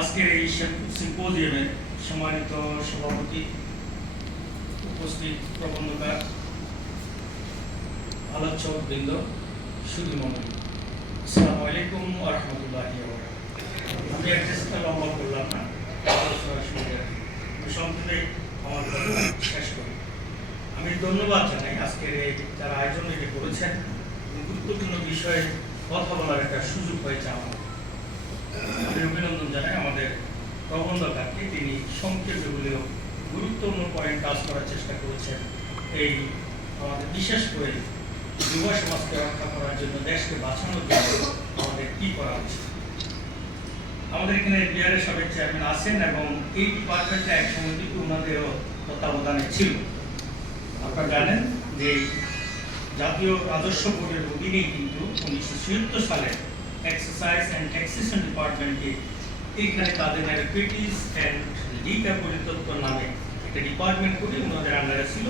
আজকের এই সিম্পোজিয়ামে সম্মানিত সভাপতি, উপস্থিত প্রবন্ধকার, আলোচক বৃন্দ, সুধী মণ্ডলী, আসসালামু আলাইকুম ওয়া রাহমাতুল্লাহি ওয়া বারাকাতুহু। আমি একটা লম্বা করলাম না, সংক্ষেপে আমার কথা শেষ করি। আমি ধন্যবাদ জানাই আজকের এই যারা আয়োজন এটি করেছেন, গুরুত্বপূর্ণ বিষয়ে কথা বলার একটা সুযোগ হয়েছে আমার। আমি অভিনন্দন জানাই আমাদের প্রবন্ধকারকে, তিনি সংক্ষেপে হলেও গুরুত্বপূর্ণ পয়েন্ট কাজ করার চেষ্টা করেছেন। এই আমাদের বিশেষ করে যুব সমাজকে রক্ষা করার জন্য, দেশকে বাঁচানোর জন্য আমাদের কি করা উচিত। আমাদের এখানে বিহারের সাবেক চেয়ারম্যান আছেন এবং এই ডিপার্টমেন্টটা এক সময় কিন্তু ওনাদেরও তত্ত্বাবধানে ছিল। আপনারা জানেন যে জাতীয় রাজস্ব বোর্ডের অধীনেই কিন্তু 1976 সালে এক্সারসাইজ অ্যান্ড ট্যাক্সেশন ডিপার্টমেন্টকে এইখানে তাদের ডায়াবেটিস অ্যান্ড লিগাল পরিতত্ত্ব নামে একটা ডিপার্টমেন্ট করে ওনাদের আন্ডারে ছিল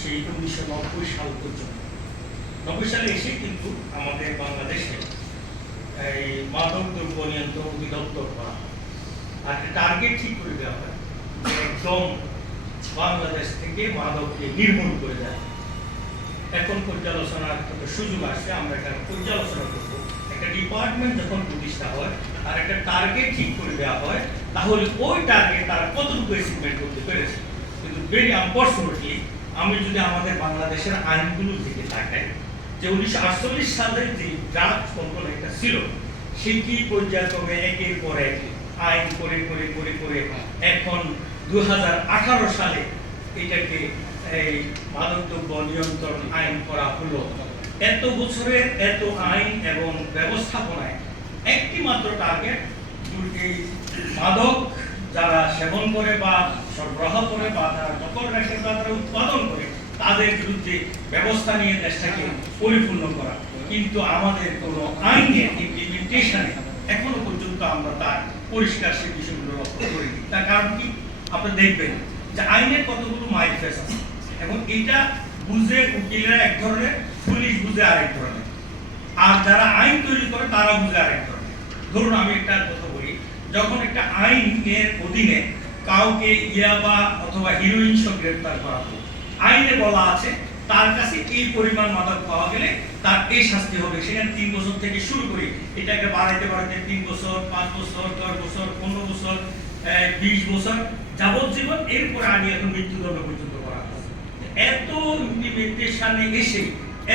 সেই 1990 সাল পর্যন্ত। 90 সালে এসে কিন্তু আমাদের বাংলাদেশে এই মাদক দ্রব্য নিয়ন্ত্রণ অধিদপ্তর করা হয়, আর একটা টার্গেট ঠিক করে দেওয়া হয় যে একদম বাংলাদেশ থেকে মাদককে নির্মূল করে দেয়। এখন পর্যালোচনার সুযোগ আসছে, আমরা এখানে পর্যালোচনা করব। একটা ডিপার্টমেন্ট যখন প্রতিষ্ঠা হয় আর একটা টার্গেট ঠিক করে দেওয়া হয়, তাহলে ওই টার্গেট তারা কতটুকু অ্যাচিভমেন্ট করতে পেরেছে। কিন্তু ভেরি আনফর্চুনেটলি আমি যদি আমাদের বাংলাদেশের আইনগুলো থেকে তাকাই, যে 1948 সালে যে ড্রাগ কন্ট্রোল একটা ছিল, সেটি পর্যায়ক্রমে একের পর এক আইন করে করে করে করে এখন 2018 সালে এটাকে এই মাদকদ্রব্য নিয়ন্ত্রণ আইন করা হলো। এত বছরের এত আইন এবং ব্যবস্থাপনায় একটি মাত্র টার্গেট, এই মাদক যারা সেবন করে বা সরবরাহ করে বা তারা দখল রাখে বা তারা উৎপাদন করে, তাদের বিরুদ্ধে ব্যবস্থা নিয়ে দেশটাকে পরিপূর্ণ করা। কিন্তু আমাদের কোনো আইনের ইমপ্লিমেন্টেশনে এখনো পর্যন্ত আমরা তার পরিষ্কার সে বিষয়গুলো লক্ষ্য করিনি। তার কারণ কি, আপনি দেখবেন যে আইনের কতগুলো মাইলফেস আছে এবং এটা বুঝে উকিলরা এক ধরনের, পুলিশ বুঝে আরেক ধরনের, আর যারা আইন তৈরি করে তারা বুঝে আরেক ধরনের। ধরুন আমি একটা কথা বলি, যখন একটা আইনের অধীনে কাউকে ইয়াবা অথবা হিরোইন সহ গ্রেফতার করা হলো, আইনে বলা আছে তার কাছে এই পরিমাণ মাদক পাওয়া গেলে তার এই শাস্তি হবে। সেখানে 3 বছর থেকে শুরু করে এটাকে বাড়াইতে বাড়াইতে 3 বছর, 5 বছর, 10 বছর, 15 বছর, 20 বছর, যাবজ্জীবন, এরপরে আগে এখন মৃত্যুদণ্ড পর্যন্ত করা হচ্ছে। এত ইমপ্লিমেন্টেশনে এসে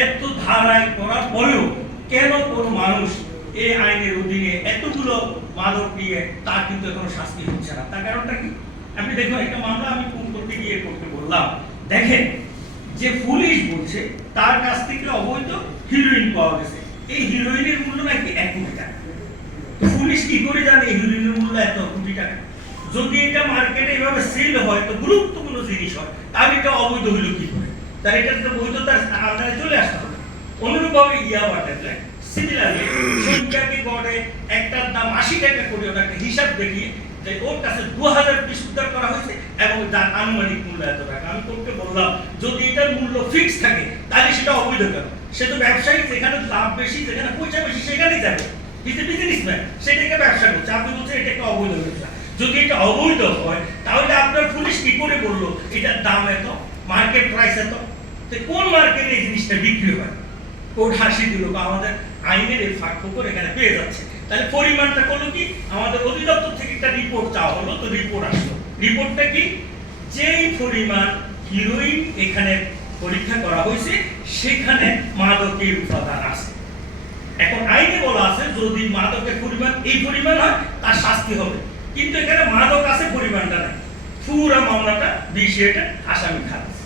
এত ধারায় করার পরেও কেন কোনো মানুষ এই আইনের অধীনে এতগুলো মাদক নিয়ে তার কিন্তু এখনো শাস্তি হচ্ছে না? তার কারণটা কি? আপনি দেখুন, একটা মামলা আমি ফোন করতে গিয়ে করতে বললাম, দেখেন যে পুলিশ বলছে তার কাছ থেকে অবৈধ হিরোইন পাওয়া গেছে, এই হিরোইনের মূল্য নাকি 1 কোটি টাকা। পুলিশ কি করে জানে এই হিরোইনের মূল্য 1 কোটি টাকা? যদি এটা মার্কেটে এভাবে সেল হয়, তো গুরুত্বপূর্ণ জিনিস হয়, তাহলে এটা অবৈধ হইল কি করে? তার এটা তো বৈধতার আওতায় চলে আসতে হবে। অনুরূপভাবে ইয়াবা ট্যাবলেট সিমিলারলি সংখ্যাকে গড়ে একটার দাম 80 টাকা করে ওটাকে হিসাব দেখিয়ে যে ওর কাছে 2000 পিস উদ্ধার করা হয়েছে এবং তার আনুমানিক মূল্য এত টাকা। আমি কোর্টকে বললাম, যদি এটার মূল্য ফিক্স থাকে তাহলে সেটা অবৈধ কেন? সে তো ব্যবসায়ী, যেখানে লাভ বেশি, যেখানে পয়সা বেশি, সেখানেই যাবে। বিজনেসম্যান সেটাকে ব্যবসা করছে, আপনি বলছেন এটা একটা অবৈধ ব্যবসা। যদি এটা অবৈধ হয়, তাহলে আপনার পুলিশ কি করে বললো এটার দাম এত, মার্কেট প্রাইস এত? কোন মার্কেটে এই জিনিসটা বিক্রি হয়? কোর্ট হাসি দিল, বা আমাদের আইনের এই ফাঁক ফোকর এখানে পেয়ে যাচ্ছে। তাহলে পরিমাণটা করলো কি, আমাদের অধিদপ্তর থেকে একটা রিপোর্ট চাওয়া হলো, তো রিপোর্ট আসলো। রিপোর্টটা কি, যেই পরিমাণ হিরোইন এখানে পরীক্ষা করা হয়েছে সেখানে মাদকের উপাদান আছে। এখন আইনে বলা আছে যদি মাদকের পরিমাণ এই পরিমাণ হয় তার শাস্তি হবে, কিন্তু এখানে মাদক আছে, পরিমাণটা নাই, পুরো মামলাটা বিষয়টা আসামি খালাস।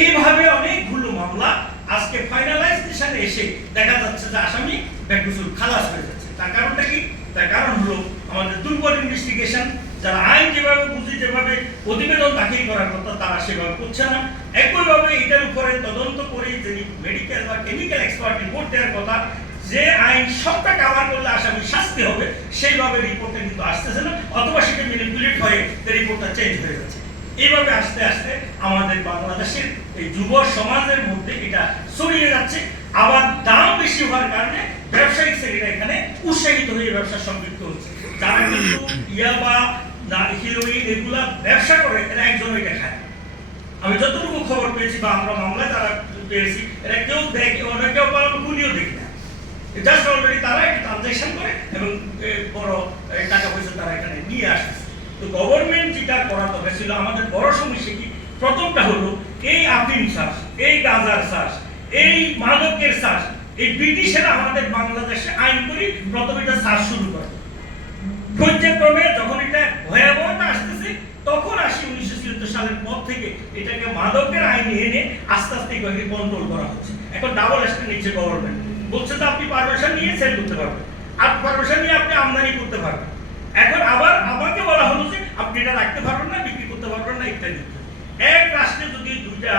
এইভাবে অনেকগুলো মামলা আজকে ফাইনালাইজেশনে এসে দেখা যাচ্ছে যে আসামি বেকসুর খালাস হয়ে যাচ্ছে। তার কারণটা কি? তার কারণ হলো আমাদের দুর্বল ইনভেস্টিগেশন। যারা আইন যেভাবে বুঝি, যেভাবে প্রতিবেদন দাখিল করার কথা, তারা সেভাবে করছে না। একইভাবে এটার উপরে তদন্ত করে যে মেডিকেল বা কেমিক্যাল এক্সপার্ট রিপোর্ট দেওয়ার কথা, যে আইন সবটা কভার করলে আসামি শাস্তি হবে, সেইভাবে রিপোর্টটা কিন্তু আসতেছে না, অথবা সেটা ম্যানিপুলেট হয়ে রিপোর্টটা চেঞ্জ হয়ে যাচ্ছে। এইভাবে আস্তে আস্তে আমাদের বাংলাদেশের এই যুব সমাজের মধ্যে এটা ছড়িয়ে যাচ্ছে। আবার দাম বেশি হওয়ার কারণে ব্যবসায়িক শ্রেণীরা এখানে উৎসাহিত হয়ে ব্যবসার সম্পৃক্ত হচ্ছে। যারা কিন্তু ইয়াবা না হিরোইন এগুলা ব্যবসা করে এরা একজন এটা খায়। আমি যতটুকু খবর পেয়েছি বা আমরা মামলায় যারা পেয়েছি এরা কেউ দেখে, অনেকেও গুলিও দেখি না, জাস্ট অলরেডি তারা একটা ট্রানজাকশন করে এবং বড় টাকা পয়সা তারা এখানে নিয়ে আসছে। তো গভর্নমেন্ট যেটা করা দরকার ছিল, আমাদের বড় সমস্যা কি, প্রথমটা হলো এই আফিম চাষ, এই গাঁজার চাষ, এই মাদকের চাষ, এই ব্রিটিশেরা আমাদের বাংলাদেশে আইন করে প্রথম এটা চাষ শুরু করে। পর্যায়ক্রমে যখন এটা ভয়াবহতা আসতেছে তখন 1977 সালের পর থেকে এটাকে মাদকের আইনে এনে আস্তে আস্তে এটাকে কন্ট্রোল করা হচ্ছে। এখন ডাবল স্ট্যান্ড নিচ্ছে গভর্নমেন্ট, বলছে যে আপনি পারমিশন নিয়ে সেল করতে পারবেন, আর পারমিশন নিয়ে আপনি আমদানি করতে পারবেন। এখন আবার আমাকে বলা হলো যে আপনি এটা রাখতে পারবেন না, বিক্রি করতে পারবেন না ইত্যাদি। এক রাষ্ট্রে যদি দুইটা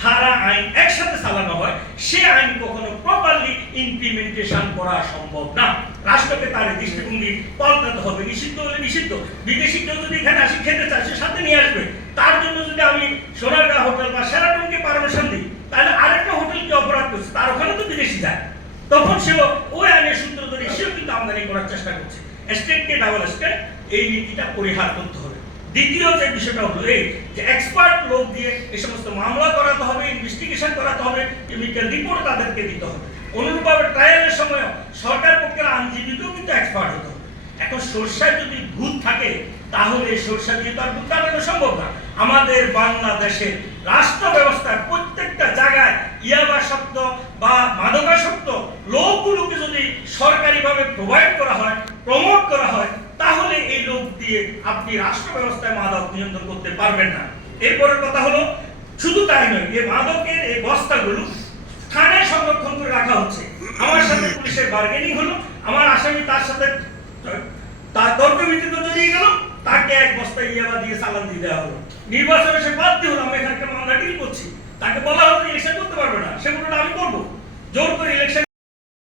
ধারা আইন একসাথে চালানো হয়, সে আইন কখনো প্রপারলি ইমপ্লিমেন্টেশন করা সম্ভব না। রাষ্ট্রকে তার দৃষ্টিভঙ্গি পাল্টাতে হবে। নিষিদ্ধ হলে নিষিদ্ধ, বিদেশি কেউ যদি এখানে আসি খেতে চায় সে সাথে নিয়ে আসবে। তার জন্য যদি আমি সোনারগাঁ হোটেল বা সেরাটনকে পারমিশন দিই, তাহলে আরেকটা হোটেলকে অপরাধ করছে, তার ওখানে তো বিদেশি যায়, তখন সেও ওই আইনের সূত্র ধরে সেও কিন্তু আমদানি করার চেষ্টা করছে। স্টেটকে ডাবল স্টেট, এই নীতিটা পরিহার করতে হবে। দ্বিতীয় যে বিষয়টা হলো এই যে এক্সপার্ট লোক দিয়ে এই সমস্ত মামলা করাতে হবে, ইনভেস্টিগেশন করাতে হবে, কেমিক্যাল রিপোর্ট তাদেরকে দিতে হবে। অনুরূপভাবে ট্রায়ালের সময় সরকার পক্ষের আইনজীবীকেও কিন্তু এক্সপার্ট হতে হবে। এখন সরষায় যদি ভূত থাকে তাহলে সরষা দিয়ে তো আর ভূত কাটানো সম্ভব না। আমাদের বাংলাদেশের রাষ্ট্র ব্যবস্থার প্রত্যেকটা জায়গায় ইয়াবাসক্ত বা মাদকাসক্ত লোকগুলোকে যদি সরকারিভাবে প্রোভাইড করা হয়, প্রমোট করা হয়, তাহলে এই লোক দিয়ে আপনি রাষ্ট্র ব্যবস্থায় মাদক নিয়ন্ত্রণ করতে পারবেন না। এরপরের কথা হলো, শুধু তাই নয়, এই মাদকের এই বস্তাগুলো থানায় সংরক্ষণ করে রাখা হচ্ছে। আমার সাথে পুলিশের বার্গেনিং হলো, আমার আসামি তার সাথে তার তর্ক ভিত্তিতে জড়িয়ে গেল, তাকে এক বস্তা ইয়াবা দিয়ে চালান দিয়ে দেওয়া হলো। নির্বাচনে সে বাধ্য হলো, আমি এখানকার মামলা ডিল করছি, তাকে বলা হলো ইলেকশন করতে